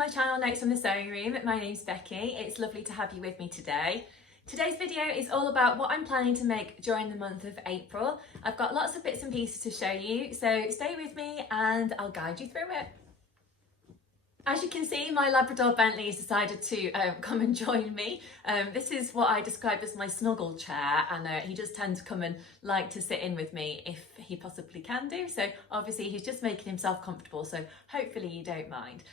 my channel Notes from the Sewing Room. My name's Becky. It's lovely to have you with me today. Today's video is all about what I'm planning to make during the month of April. I've got lots of bits and pieces to show you, so stay with me and I'll guide you through it. As you can see, my Labrador Bentley has decided to come and join me. This is what I described as my snuggle chair, and he does tend to come and like to sit in with me if he possibly can do. So obviously he's just making himself comfortable, so hopefully you don't mind.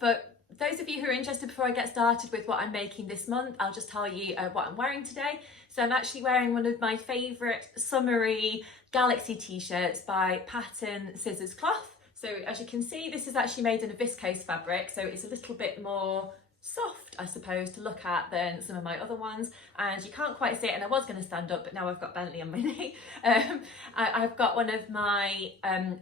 But those of you who are interested, before I get started with what I'm making this month, I'll just tell you what I'm wearing today. So I'm actually wearing one of my favourite summery Galaxy t-shirts by Pattern Scissors Cloth. So as you can see, this is actually made in a viscose fabric, so it's a little bit more soft, I suppose, to look at than some of my other ones, and you can't quite see it, and I was going to stand up but now I've got Bentley on my knee. I've got one of my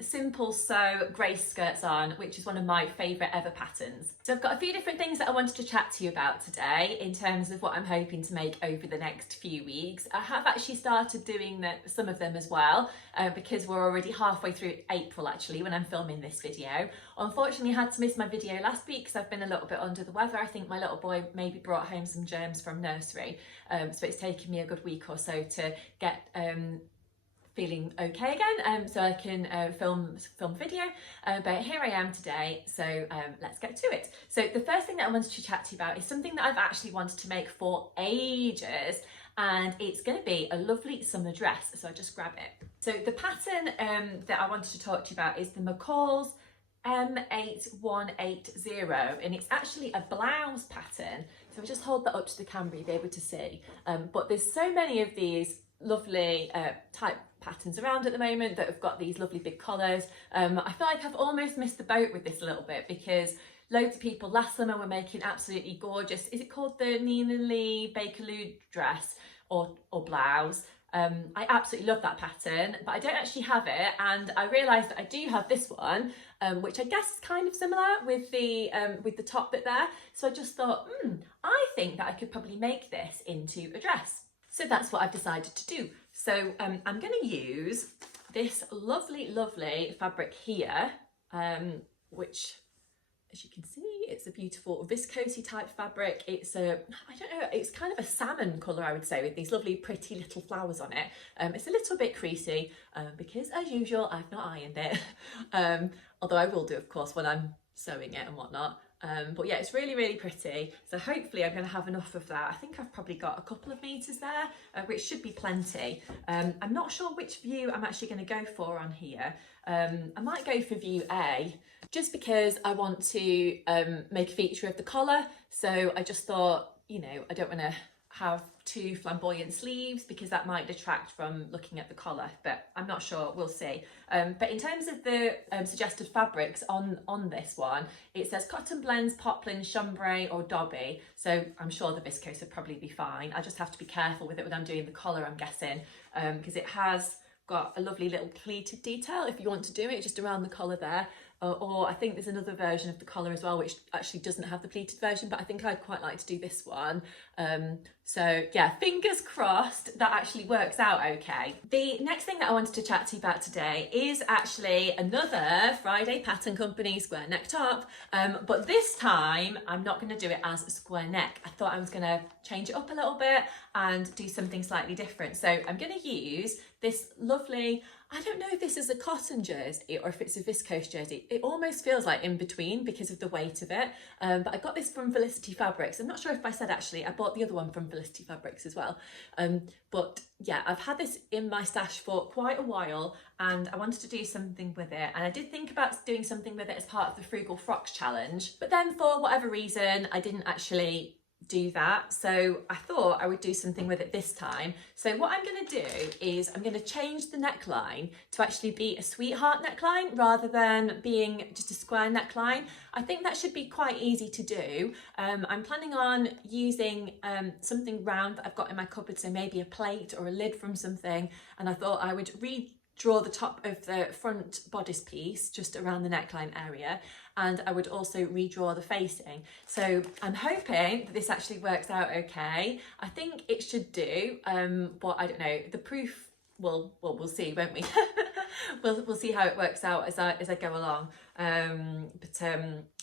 Simple Sew grey skirts on, which is one of my favourite ever patterns. So I've got a few different things that I wanted to chat to you about today in terms of what I'm hoping to make over the next few weeks. I have actually started doing some of them as well, because we're already halfway through April actually when I'm filming this video. Unfortunately I had to miss my video last week because I've been a little bit under the weather. I think my little boy maybe brought home some germs from nursery, so it's taken me a good week or so to get feeling okay again, so I can film video, but here I am today, so let's get to it. So the first thing that I wanted to chat to you about is something that I've actually wanted to make for ages, and it's going to be a lovely summer dress, so I just grab it. So the pattern that I wanted to talk to you about is the McCall's M8180, and it's actually a blouse pattern. So I just hold that up to the camera, you'll be able to see, but there's so many of these lovely type patterns around at the moment that have got these lovely big collars. I feel like I've almost missed the boat with this a little bit, because loads of people last summer were making absolutely gorgeous, is it called the Nina Lee Bakerloo dress or blouse? I absolutely love that pattern, but I don't actually have it, and I realised that I do have this one, which I guess is kind of similar with the top bit there. So I just thought, I think that I could probably make this into a dress. So that's what I've decided to do. So I'm going to use this lovely fabric here, which, as you can see, it's a beautiful viscosey type fabric. It's I don't know, it's kind of a salmon colour, I would say, with these lovely pretty little flowers on it. It's a little bit creasy because, as usual, I've not ironed it, although I will do, of course, when I'm sewing it and whatnot. But yeah, it's really pretty, so hopefully I'm going to have enough of that. I think I've probably got a couple of meters there, which should be plenty. I'm not sure which view I'm actually going to go for on here. I might go for view A, just because I want to make a feature of the collar. So I just thought, you know, I don't want to have too flamboyant sleeves because that might detract from looking at the collar, but I'm not sure, we'll see. But in terms of the suggested fabrics on this one, it says cotton blends, poplin, chambray or dobby, so I'm sure the viscose would probably be fine. I just have to be careful with it when I'm doing the collar, I'm guessing, because it has got a lovely little pleated detail if you want to do it just around the collar there. Or I think there's another version of the collar as well which actually doesn't have the pleated version, but I think I'd quite like to do this one. So yeah, fingers crossed that actually works out okay. The next thing that I wanted to chat to you about today is actually another Friday Pattern Company square neck top, but this time I'm not going to do it as a square neck. I thought I was going to change it up a little bit and do something slightly different. So I'm going to use this lovely, I don't know if this is a cotton jersey or if it's a viscose jersey. It almost feels like in between because of the weight of it. But I got this from Felicity Fabrics. I'm not sure if I said actually, I bought the other one from Felicity Fabrics as well. But yeah, I've had this in my stash for quite a while and I wanted to do something with it. And I did think about doing something with it as part of the Frugal Frocks challenge. But then for whatever reason, I didn't actually do that, so I thought I would do something with it this time. So what I'm going to do is I'm going to change the neckline to actually be a sweetheart neckline rather than being just a square neckline. I think that should be quite easy to do. I'm planning on using something round that I've got in my cupboard, so maybe a plate or a lid from something, and I thought I would redraw the top of the front bodice piece just around the neckline area, and I would also redraw the facing. So I'm hoping that this actually works out okay. I think it should do, but I don't know, the proof, we'll see, won't we? we'll see how it works out as I go along.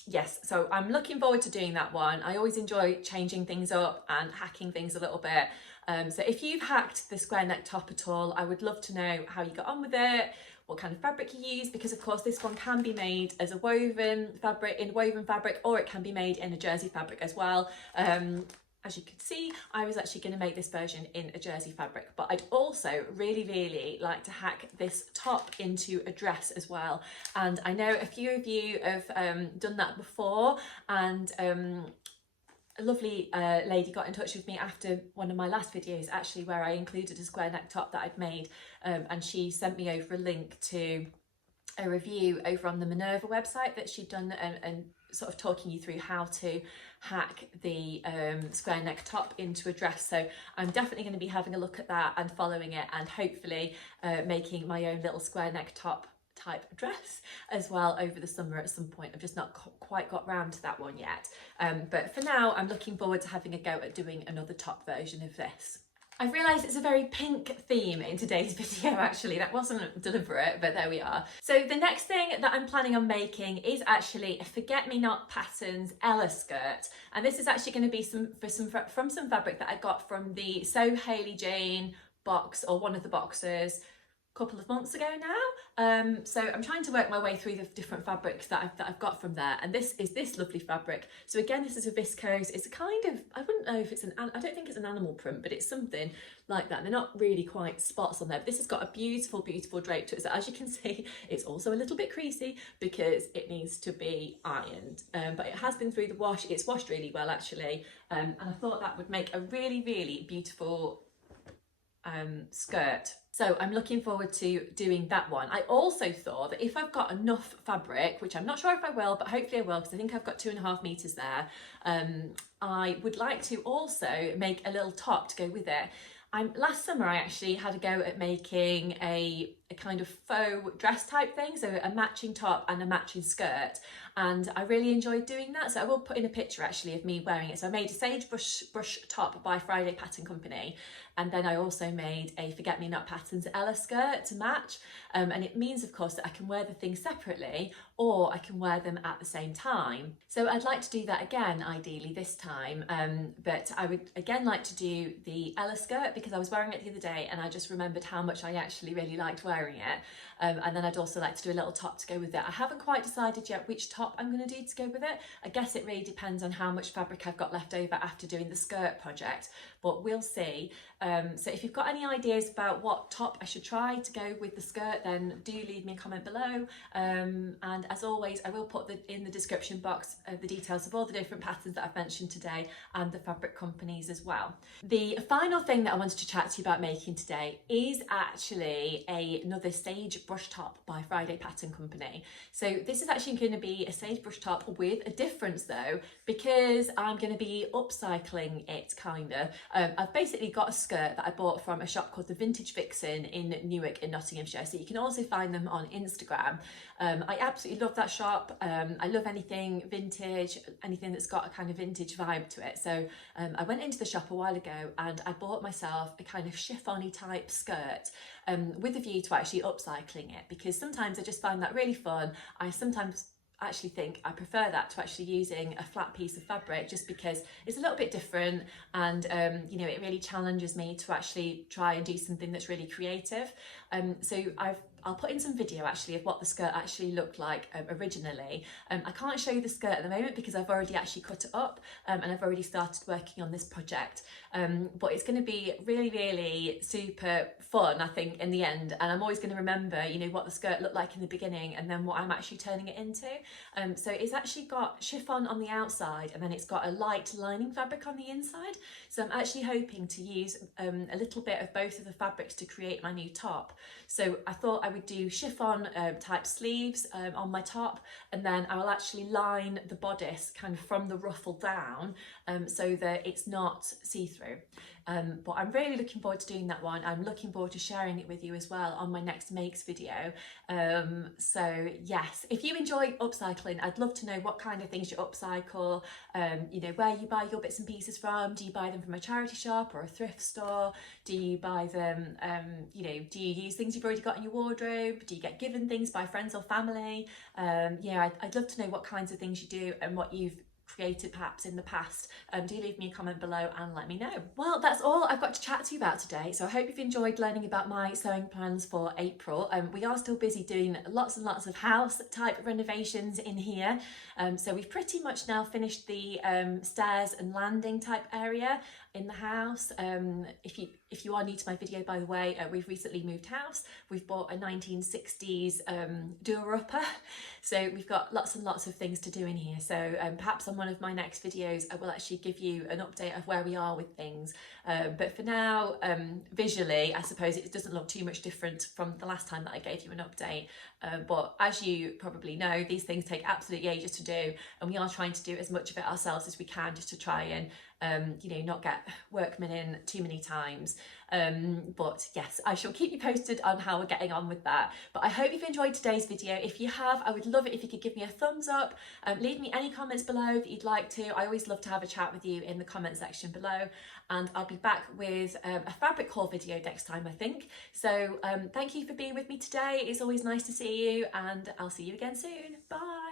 Yes, so I'm looking forward to doing that one. I always enjoy changing things up and hacking things a little bit. So if you've hacked the square neck top at all, I would love to know how you got on with it, what kind of fabric you use, because of course this one can be made as a woven fabric, or it can be made in a jersey fabric as well. As you can see, I was actually going to make this version in a jersey fabric, but I'd also really like to hack this top into a dress as well. And I know a few of you have done that before, and a lovely lady got in touch with me after one of my last videos, actually, where I included a square neck top that I'd made, and she sent me over a link to a review over on the Minerva website that she'd done, and sort of talking you through how to hack the square neck top into a dress. So I'm definitely going to be having a look at that and following it, and hopefully making my own little square neck top type dress as well over the summer at some point. I've just not quite got round to that one yet, but for now I'm looking forward to having a go at doing another top version of this. I've realised it's a very pink theme in today's video, actually. That wasn't deliberate, but there we are. So the next thing that I'm planning on making is actually a Forget-Me-Not Patterns Ella skirt. And this is actually going to be from some fabric that I got from the So Hayley Jane box, or one of the boxes, couple of months ago now. So I'm trying to work my way through the different fabrics that I've got from there, and this is this lovely fabric. So again, this is a viscose. It's a kind of, I wouldn't know if it's I don't think it's an animal print, but it's something like that. They're not really quite spots on there, but this has got a beautiful drape to it. So as you can see, it's also a little bit creasy because it needs to be ironed, but it has been through the wash. It's washed really well, actually, and I thought that would make a really beautiful skirt. So I'm looking forward to doing that one. I also thought that if I've got enough fabric, which I'm not sure if I will, but hopefully I will, because I think I've got 2.5 meters there, I would like to also make a little top to go with it. Last summer I actually had a go at making a kind of faux dress type thing, so a matching top and a matching skirt, and I really enjoyed doing that. So I will put in a picture actually of me wearing it. So I made a Sagebrush top by Friday Pattern Company, and then I also made a Forget-Me-Not Patterns Ella skirt to match, and it means of course that I can wear the things separately or I can wear them at the same time. So I'd like to do that again, ideally this time, but I would again like to do the Ella skirt because I was wearing it the other day and I just remembered how much I actually really liked wearing it. And then I'd also like to do a little top to go with it. I haven't quite decided yet which top I'm going to do to go with it. I guess it really depends on how much fabric I've got left over after doing the skirt project, but we'll see. So if you've got any ideas about what top I should try to go with the skirt, then do leave me a comment below. And as always, I will put in the description box the details of all the different patterns that I've mentioned today and the fabric companies as well. The final thing that I wanted to chat to you about making today is actually another Sagebrush top by Friday Pattern Company. So this is actually going to be a Sagebrush top with a difference though, because I'm going to be upcycling it kinda. I've basically got a skirt that I bought from a shop called the Vintage Vixon in Newark in Nottinghamshire, so you can also find them on Instagram. I absolutely love that shop. I love anything vintage, anything that's got a kind of vintage vibe to it. So I went into the shop a while ago and I bought myself a kind of chiffon-y type skirt with a view to actually upcycling it, because sometimes I just find that really fun. I sometimes actually think I prefer that to actually using a flat piece of fabric, just because it's a little bit different, and you know, it really challenges me to actually try and do something that's really creative. So I'll put in some video actually of what the skirt actually looked like originally. I can't show you the skirt at the moment because I've already actually cut it up, and I've already started working on this project, but it's going to be really super fun, I think, in the end. And I'm always going to remember, you know, what the skirt looked like in the beginning and then what I'm actually turning it into. So it's actually got chiffon on the outside and then it's got a light lining fabric on the inside. So I'm actually hoping to use a little bit of both of the fabrics to create my new top. So I thought I would do chiffon type sleeves on my top, and then I will actually line the bodice kind of from the ruffle down, so that it's not see-through. but I'm really looking forward to doing that one. I'm looking forward to sharing it with you as well on my next makes video. So yes, if you enjoy upcycling, I'd love to know what kind of things you upcycle, you know, where you buy your bits and pieces from. Do you buy them from a charity shop or a thrift store? Do you buy them, you know, do you use things you've already got in your wardrobe? Do you get given things by friends or family? Yeah, I'd love to know what kinds of things you do and what you've created perhaps in the past. Do leave me a comment below and let me know. Well, that's all I've got to chat to you about today, so I hope you've enjoyed learning about my sewing plans for April. We are still busy doing lots and lots of house type renovations in here, so we've pretty much now finished the stairs and landing type area in the house. If you are new to my video, by the way, we've recently moved house. We've bought a 1960s doer-upper, so we've got lots and lots of things to do in here. So perhaps on one of my next videos I will actually give you an update of where we are with things, but for now, visually I suppose it doesn't look too much different from the last time that I gave you an update, but as you probably know, these things take absolutely ages to do, and we are trying to do as much of it ourselves as we can, just to try and you know, not get workmen in too many times. But yes, I shall keep you posted on how we're getting on with that. But I hope you've enjoyed today's video. If you have, I would love it if you could give me a thumbs up. Leave me any comments below that you'd like to. I always love to have a chat with you in the comment section below, and I'll be back with a fabric haul video next time, I think. So thank you for being with me today. It's always nice to see you, and I'll see you again soon. Bye.